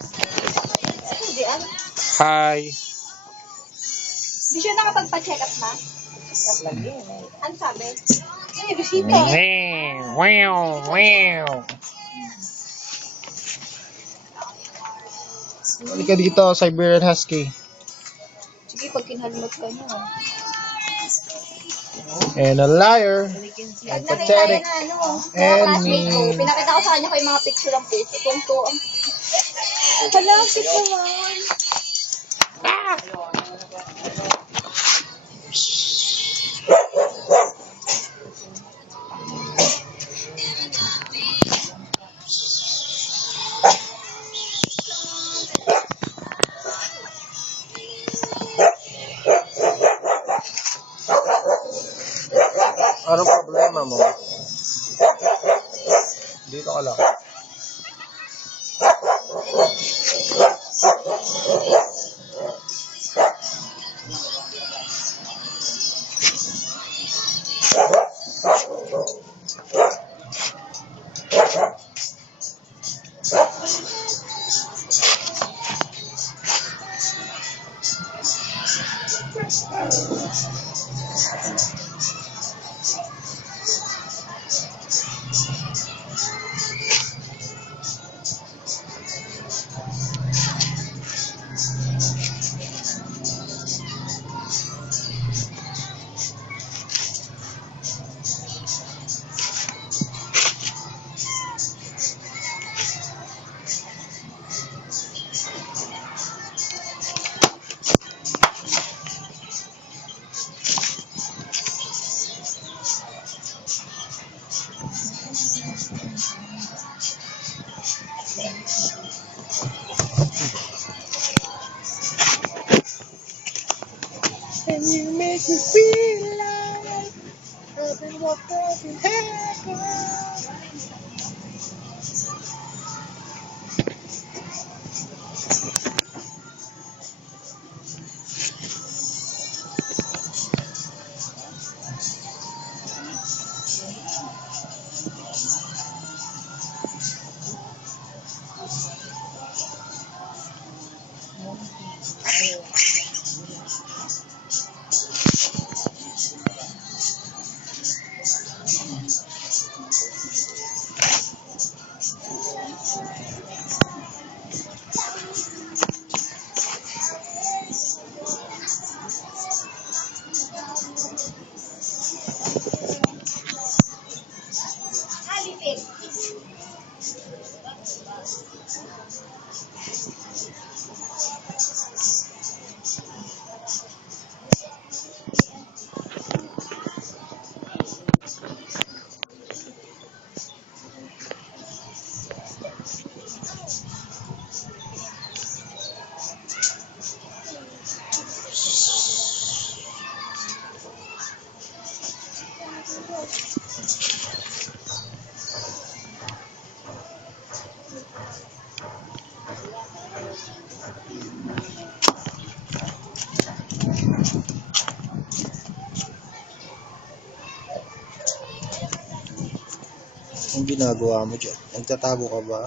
Hindi, ano? Hi. Hindi siya nakapagpa-check up na? Ano sabi? Ay, bisita. Wow, wow. Halika dito, Siberian Husky. Sige, pag kinalmot ka niya. And a liar. Pag nakita yan na, ano, mga And classmate ko, me. pinakita ko sa kanya ko yung mga picture ng puso. Tungto ang... Hala, cute naman. Anong problema mo? Dito ka lang. And you make me feel like I've been walked up in heaven. Ang ginagawa mo dyan? Nagtatago ka ba?